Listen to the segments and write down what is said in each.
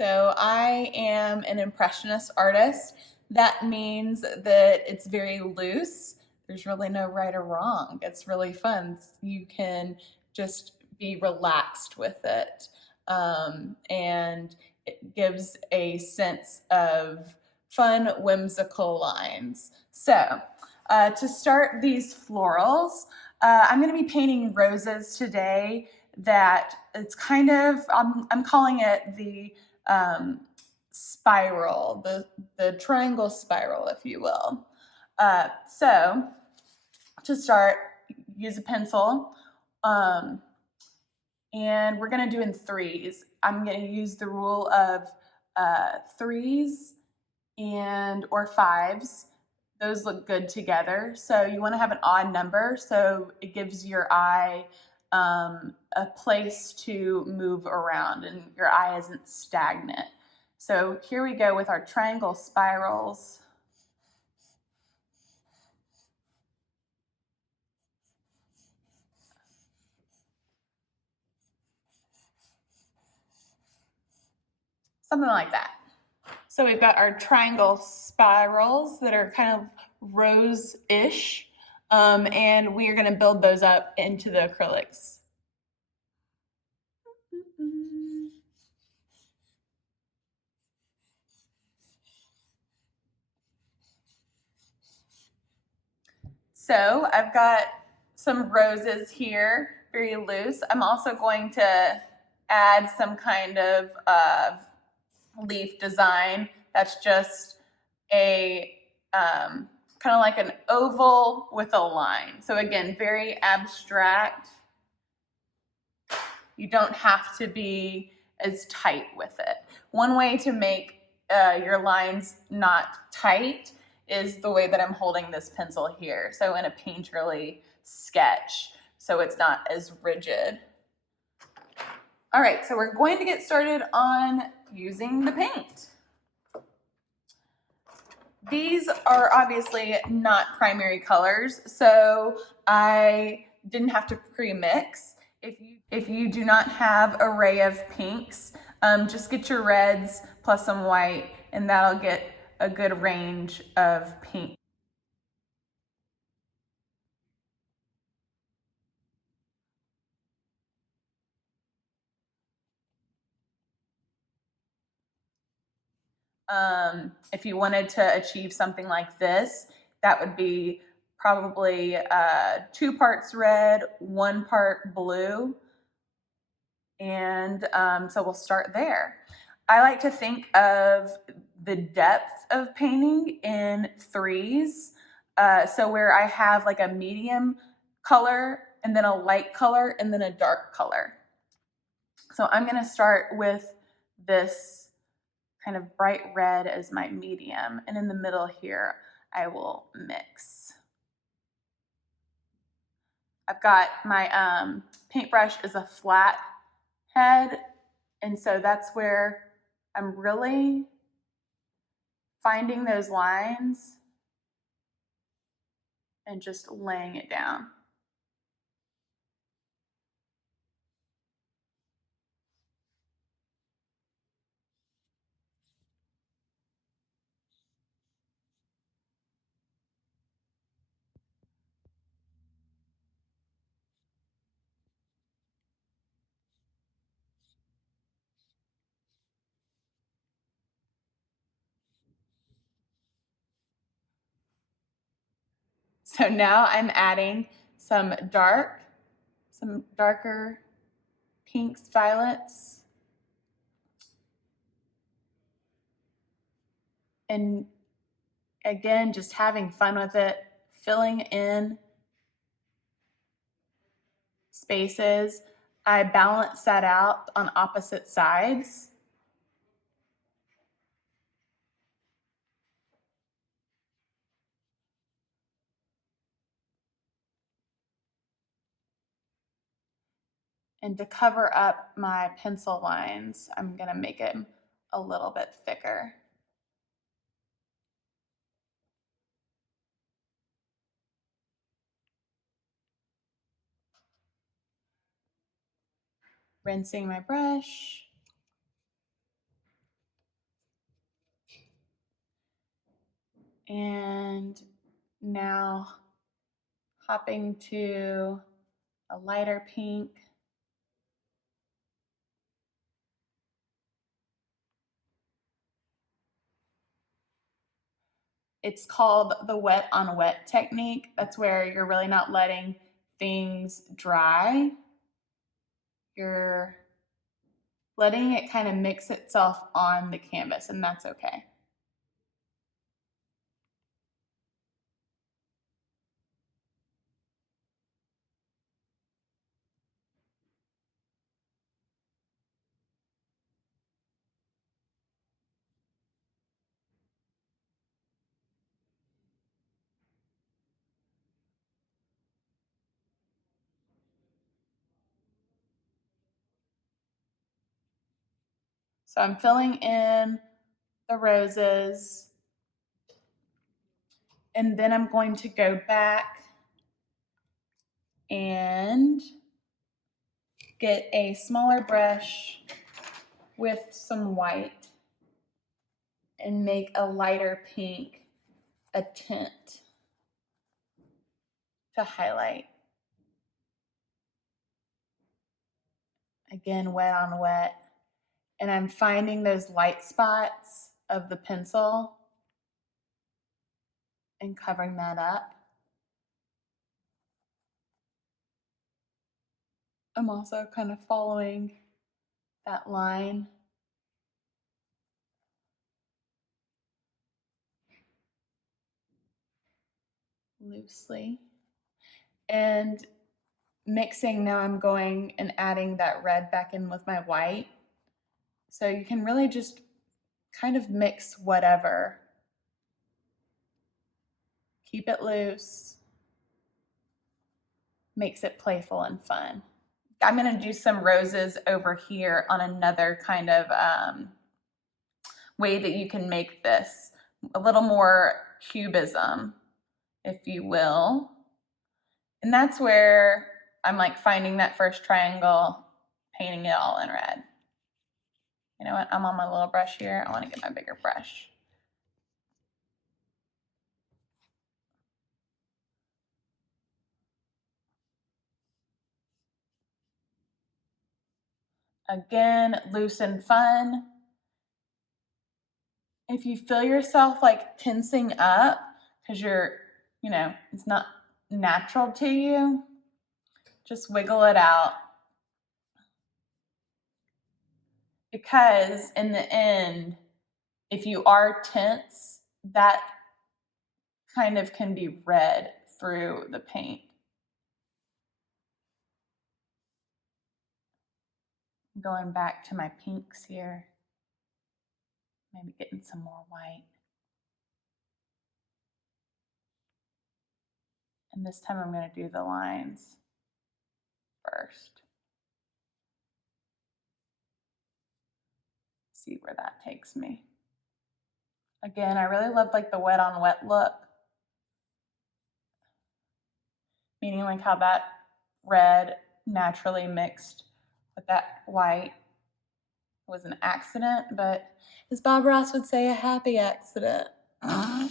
So I am an impressionist artist. That means that it's very loose. There's really no right or wrong. It's really fun. You can just be relaxed with it. And it gives a sense of fun, whimsical lines. So to start these florals, I'm going to be painting roses today that it's kind of, I'm calling it the spiral, the triangle spiral, if you will. So to start, use a pencil, and we're going to do in threes. I'm going to use the rule of threes and or fives. Those look good together. So you want to have an odd number so it gives your eye a place to move around and your eye isn't stagnant. So here we go with our triangle spirals. Something like that. So we've got our triangle spirals that are kind of rose-ish, and we are going to build those up into the acrylics. So I've got some roses here, very loose. I'm also going to add some kind of leaf design that's just a kind of like an oval with a line. So again, very abstract. You don't have to be as tight with it. One way to make your lines not tight is the way that I'm holding this pencil here. So in a painterly sketch, so it's not as rigid. All right, so we're going to get started on using the paint. These are obviously not primary colors, so I didn't have to pre-mix. If you do not have an array of pinks, just get your reds plus some white, and that'll get a good range of pink. If you wanted to achieve something like this, that would be probably 2 parts red, 1 part blue. And so we'll start there. I like to think of the depth of painting in threes. So where I have like a medium color and then a light color and then a dark color. So I'm going to start with this kind of bright red as my medium. And in the middle here, I will mix. I've got my paintbrush is a flat head. And so that's where I'm really finding those lines and just laying it down. So now I'm adding some darker pinks, violets, and again, just having fun with it, filling in spaces. I balance that out on opposite sides. And to cover up my pencil lines, I'm gonna make it a little bit thicker. Rinsing my brush. And now hopping to a lighter pink. It's called the wet on wet technique. That's where you're really not letting things dry. You're letting it kind of mix itself on the canvas, and that's okay. So I'm filling in the roses, and then I'm going to go back and get a smaller brush with some white and make a lighter pink a tint to highlight. Again, wet on wet. And I'm finding those light spots of the pencil and covering that up. I'm also kind of following that line loosely. And mixing, now I'm going and adding that red back in with my white. So you can really just kind of mix whatever. Keep it loose. Makes it playful and fun. I'm going to do some roses over here on another kind of way that you can make this a little more cubism, if you will. And that's where I'm like finding that first triangle, painting it all in red. You know what? I'm on my little brush here. I want to get my bigger brush. Again, loose and fun. If you feel yourself like tensing up because it's not natural to you, just wiggle it out. Because in the end, if you are tense, that kind of can be read through the paint. Going back to my pinks here, maybe getting some more white. And this time I'm going to do the lines first. See where that takes me. Again, I really love like the wet on wet look. Meaning like how that red naturally mixed with that white was an accident, but as Bob Ross would say, a happy accident. I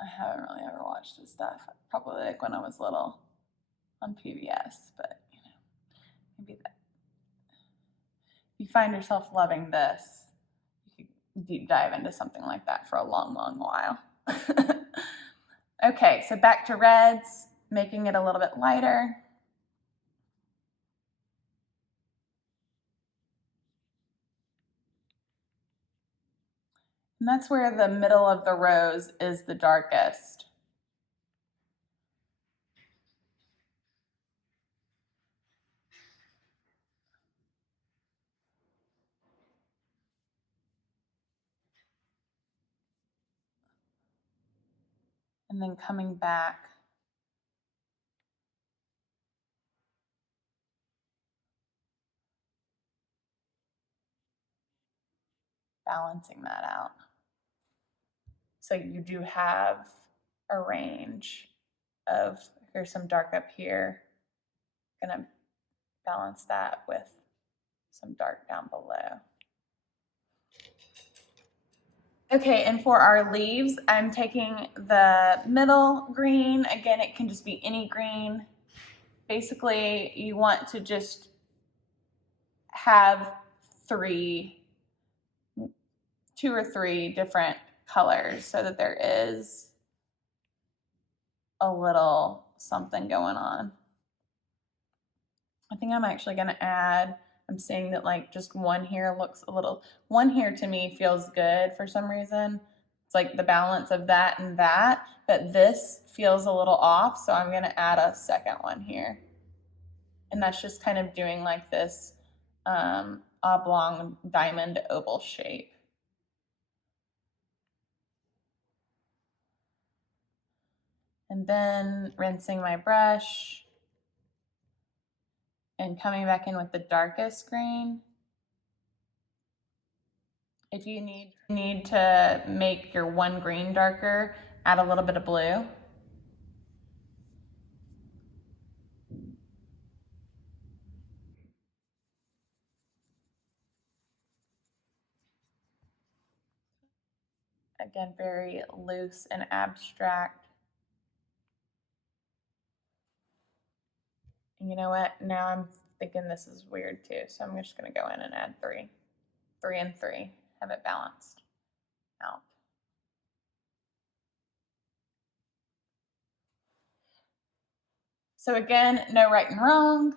haven't really ever watched his stuff. Probably like when I was little on PBS, but maybe that. If you find yourself loving this, you could deep dive into something like that for a long, long while. Okay, so back to reds, making it a little bit lighter. And that's where the middle of the rose is the darkest. And then coming back, balancing that out. So you do have a range of, here's some dark up here. Gonna balance that with some dark down below. Okay, and for our leaves, I'm taking the middle green. Again, it can just be any green. Basically, you want to just have two or three different colors so that there is a little something going on. I think I'm actually going to add, I'm seeing that like just one here looks a little, one here to me feels good for some reason. It's like the balance of that and that, but this feels a little off, so I'm going to add a second one here. And that's just kind of doing like this oblong diamond oval shape. And then rinsing my brush and coming back in with the darkest green. If you need to make your one green darker, add a little bit of blue. Again, very loose and abstract. And you know what? Now I'm thinking this is weird too, so I'm just going to go in and add three and three, have it balanced out. So again, no right and wrong.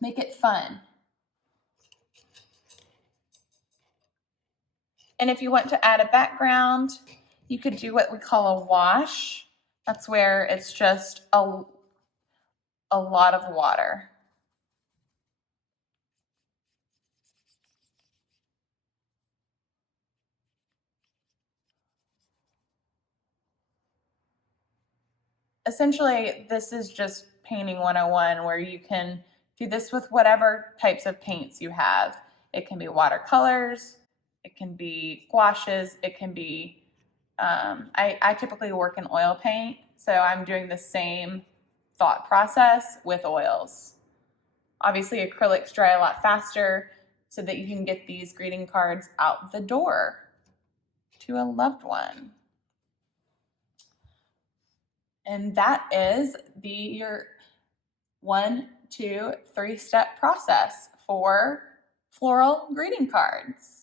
Make it fun. And if you want to add a background, you could do what we call a wash. That's where it's just a lot of water. Essentially, this is just painting 101, where you can do this with whatever types of paints you have. It can be watercolors, it can be gouaches, it can be, I typically work in oil paint, so I'm doing the same thought process with oils. Obviously, acrylics dry a lot faster so that you can get these greeting cards out the door to a loved one. And that is your 1, 2, 3 step process for floral greeting cards.